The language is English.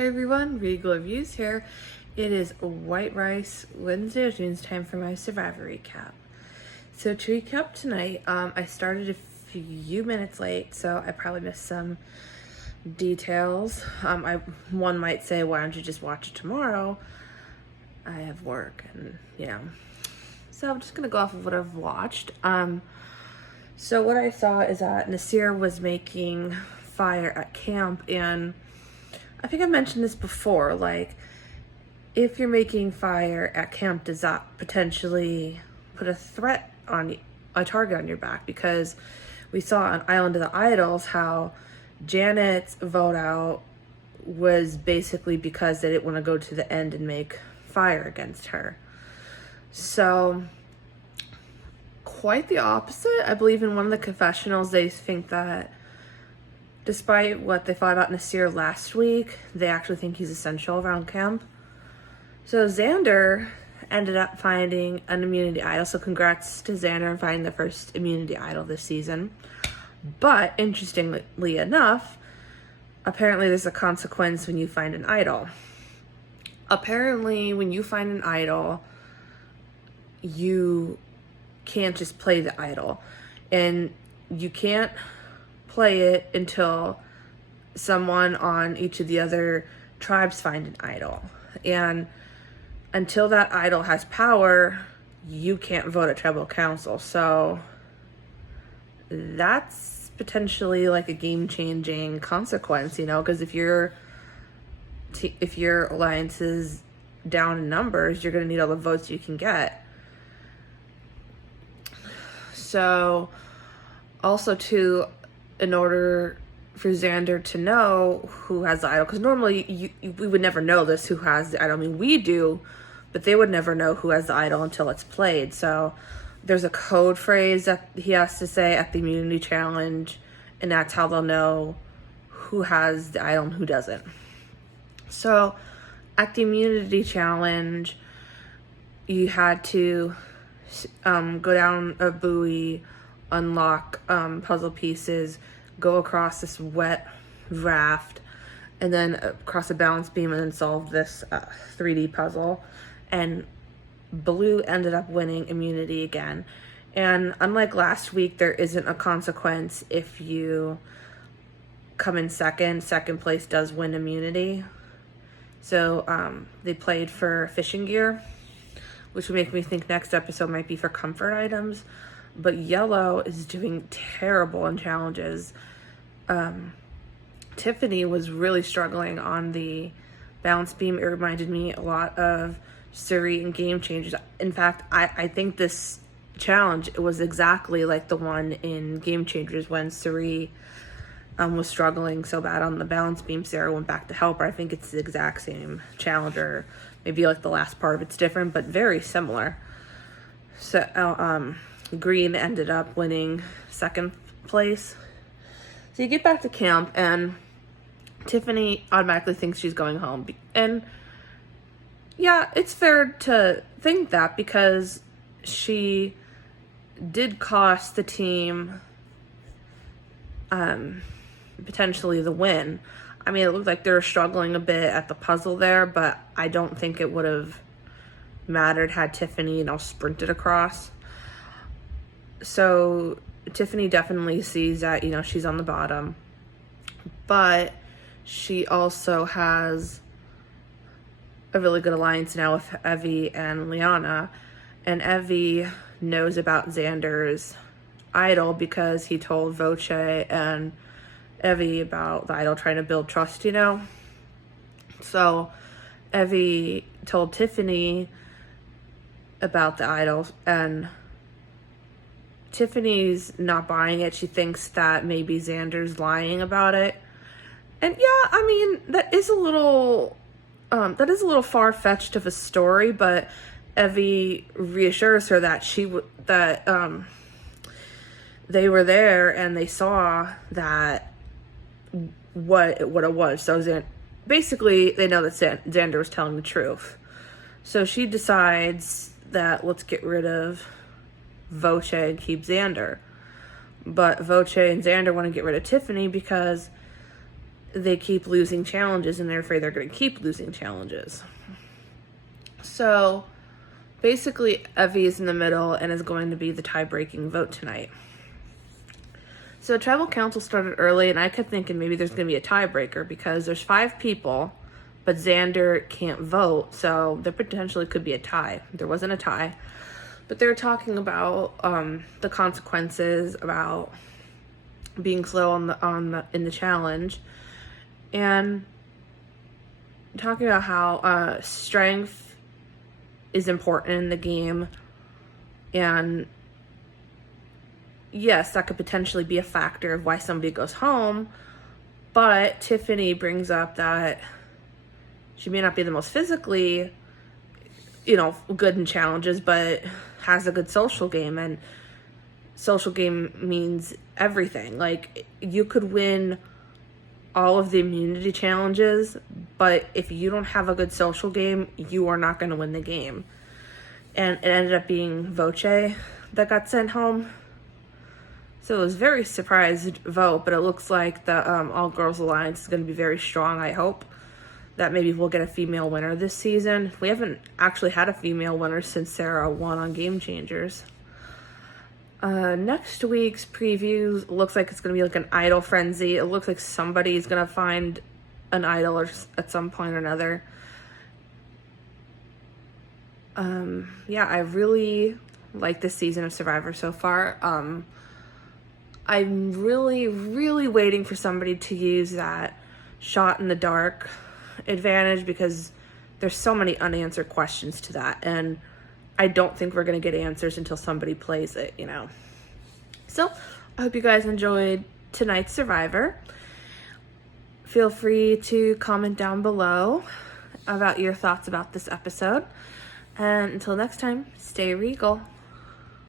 Hey everyone, Regal Reviews here. It is White Rice Wednesday afternoons, time for my Survivor recap. So to recap tonight, I started a few minutes late, so I probably missed some details. One might say, why don't you just watch it tomorrow? I have work and so I'm just gonna go off of what I've watched. So what I saw is that Naseer was making fire at camp, and I think I've mentioned this before, like, if you're making fire at camp, does that potentially put a threat on a target on your back? Because we saw on Island of the Idols how Janet's vote out was basically because they didn't want to go to the end and make fire against her. So, quite the opposite. I believe in one of the confessionals, they think that despite what they thought about Naseer last week, they actually think he's essential around camp. So Xander ended up finding an immunity idol. So congrats to Xander on finding the first immunity idol this season. But interestingly enough, apparently there's a consequence when you find an idol. Apparently when you find an idol, you can't just play the idol. And you can't play it until someone on each of the other tribes find an idol. And until that idol has power, you can't vote at tribal council. So that's potentially like a game-changing consequence, because if your alliance is down in numbers, you're going to need all the votes you can get. So also too, in order for Xander to know who has the idol, because normally we would never know this, who has the idol. I mean, we do, but they would never know who has the idol until it's played. So there's a code phrase that he has to say at the immunity challenge, and that's how they'll know who has the idol and who doesn't. So at the immunity challenge, you had to go down a buoy, unlock puzzle pieces, go across this wet raft, and then across a balance beam, and then solve this 3D puzzle. And Blue ended up winning immunity again. And unlike last week, there isn't a consequence if you come in second. Second place does win immunity. So they played for fishing gear, which would make me think next episode might be for comfort items. But Yellow is doing terrible in challenges. Tiffany was really struggling on the balance beam. It reminded me a lot of Cirie in Game Changers. In fact, I think this challenge was exactly like the one in Game Changers when Cirie was struggling so bad on the balance beam. Sarah went back to help her. I think it's the exact same challenge, or maybe like the last part of it's different, but very similar. So Green ended up winning second place. So you get back to camp, and Tiffany automatically thinks she's going home. And yeah, it's fair to think that, because she did cost the team potentially the win. I mean, it looked like they were struggling a bit at the puzzle there, but I don't think it would have mattered had Tiffany, sprinted across. So Tiffany definitely sees that, she's on the bottom, but she also has a really good alliance now with Evie and Liana. And Evie knows about Xander's idol because he told Voce and Evie about the idol trying to build trust, So Evie told Tiffany about the idol, and Tiffany's not buying it. She thinks that maybe Xander's lying about it. And yeah, I mean, that is a little far-fetched of a story, but Evie reassures her that they were there and they saw that what it was. So basically, they know that Xander was telling the truth. So she decides that let's get rid of Voce and keep Xander. But Voce and Xander want to get rid of Tiffany because they keep losing challenges and they're afraid they're going to keep losing challenges. So basically, Evie is in the middle and is going to be the tie-breaking vote tonight. So tribal council started early, and I kept thinking maybe there's going to be a tiebreaker because there's 5 people, but Xander can't vote, so there potentially could be a tie. There wasn't a tie, but they were talking about the consequences, about being slow in the challenge, and talking about how strength is important in the game, and yes, that could potentially be a factor of why somebody goes home, but Tiffany brings up that she may not be the most physically, good in challenges, but has a good social game, and social game means everything. Like, you could win all of the immunity challenges, but if you don't have a good social game, you are not going to win the game. And it ended up being Voce that got sent home. So it was a very surprised vote, but it looks like the All Girls Alliance is going to be very strong. I hope that maybe we'll get a female winner this season. We haven't actually had a female winner since Sarah won on Game Changers. Next week's preview looks like it's going to be like an idol frenzy. It looks like somebody's going to find an idol at some point or another. Yeah, I really like this season of Survivor so far. I'm really, really waiting for somebody to use that shot in the dark advantage because there's so many unanswered questions to that, and I don't think we're going to get answers until somebody plays it, So, I hope you guys enjoyed tonight's Survivor. Feel free to comment down below about your thoughts about this episode. And until next time, stay regal.